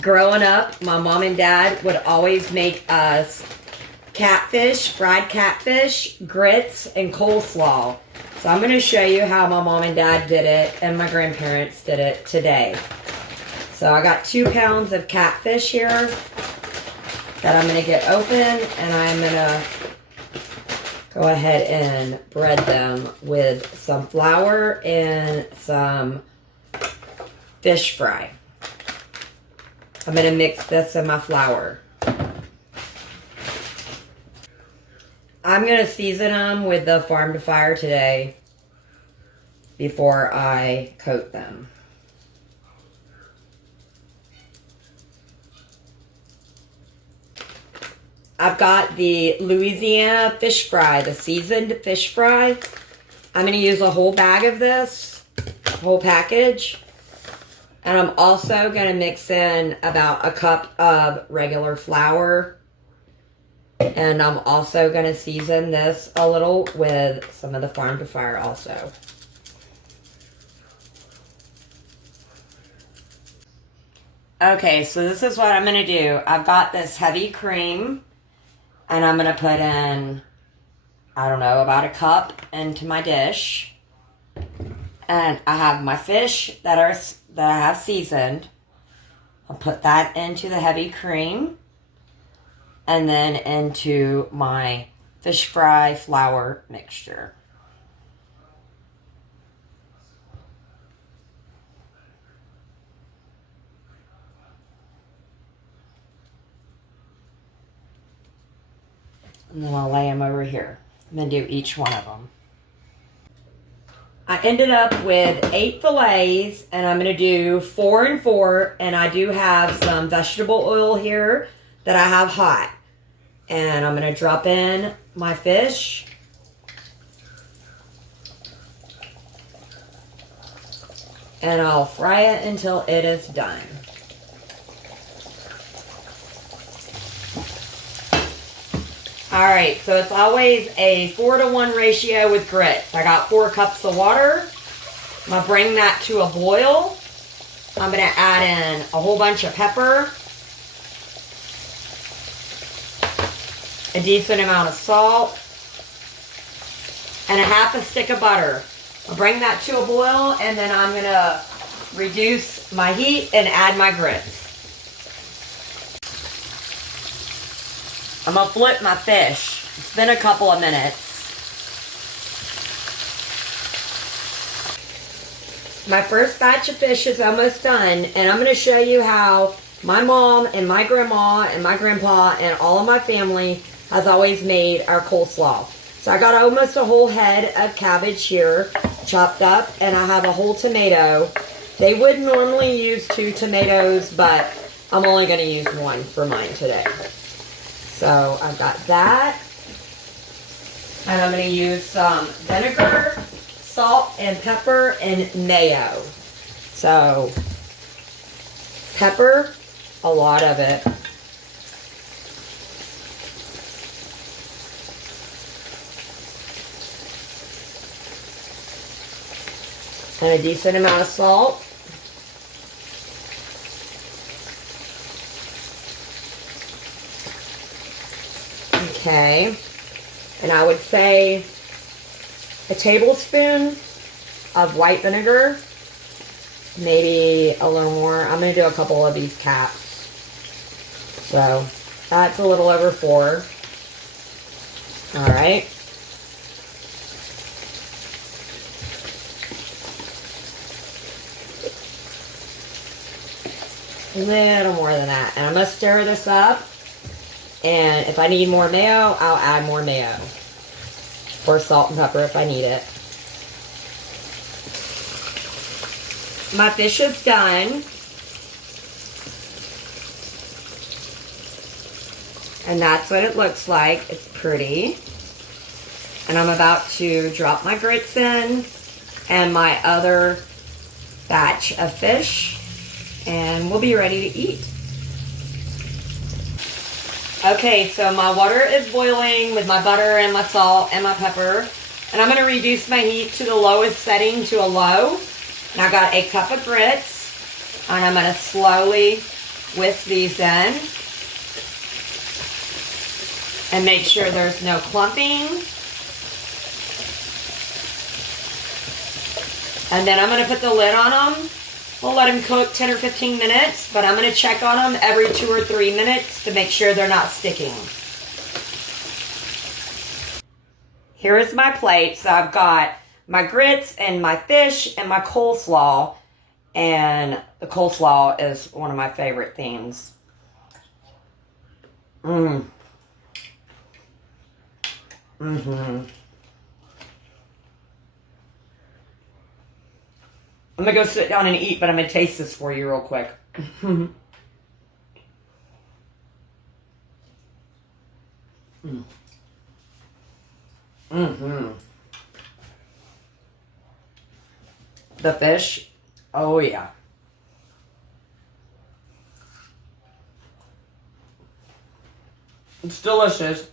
Growing up, my mom and dad would always make us catfish, fried catfish, grits, and coleslaw. So I'm going to show you how my mom and dad did it and my grandparents did it today. So I got 2 pounds of catfish here that I'm going to get open, and I'm going to go ahead and bread them with some flour and some fish fry. I'm going to mix this in my flour. I'm going to season them with the Farm To Fire today before I coat them. I've got the Louisiana fish fry, the seasoned fish fry. I'm going to use a whole bag of this, a whole package. And I'm also going to mix in about a cup of regular flour. And I'm also going to season this a little with some of the Farm To Fire also. Okay, so this is what I'm going to do. I've got this heavy cream. And I'm going to put in, I don't know, about a cup into my dish. And I have my fish that I have seasoned. I'll put that into the heavy cream. And then into my fish fry flour mixture. And then I'll lay them over here. I'm going to do each one of them. I ended up with 8 fillets, and I'm going to do 4 and 4. And I do have some vegetable oil here that I have hot. And I'm going to drop in my fish. And I'll fry it until it is done. Alright, so it's always a 4-to-1 ratio with grits. I got 4 cups of water. I'm going to bring that to a boil. I'm going to add in a whole bunch of pepper. A decent amount of salt. And a half a stick of butter. I'll bring that to a boil, and then I'm going to reduce my heat and add my grits. I'm going to flip my fish. It's been a couple of minutes. My first batch of fish is almost done, and I'm going to show you how my mom and my grandma and my grandpa and all of my family has always made our coleslaw. So I got almost a whole head of cabbage here, chopped up, and I have a whole tomato. They would normally use 2 tomatoes, but I'm only going to use 1 for mine today. So I've got that, and I'm going to use some vinegar, salt, and pepper, and mayo. So pepper, a lot of it. And a decent amount of salt. Okay, and I would say a tablespoon of white vinegar, maybe a little more. I'm going to do a couple of these caps. So that's a little over 4. All right. A little more than that. And I'm going to stir this up. And if I need more mayo, I'll add more mayo. Or salt and pepper if I need it. My fish is done. And that's what it looks like. It's pretty. And I'm about to drop my grits in and my other batch of fish. And we'll be ready to eat. Okay, so my water is boiling with my butter and my salt and my pepper. And I'm going to reduce my heat to the lowest setting to a low. And I got a cup of grits. And I'm going to slowly whisk these in. And make sure there's no clumping. And then I'm going to put the lid on them. We'll let them cook 10 or 15 minutes, but I'm going to check on them every 2 or 3 minutes to make sure they're not sticking. Here is my plate. So I've got my grits and my fish and my coleslaw. And the coleslaw is one of my favorite things. I'm going to go sit down and eat, but I'm going to taste this for you real quick. The fish, oh yeah. It's delicious.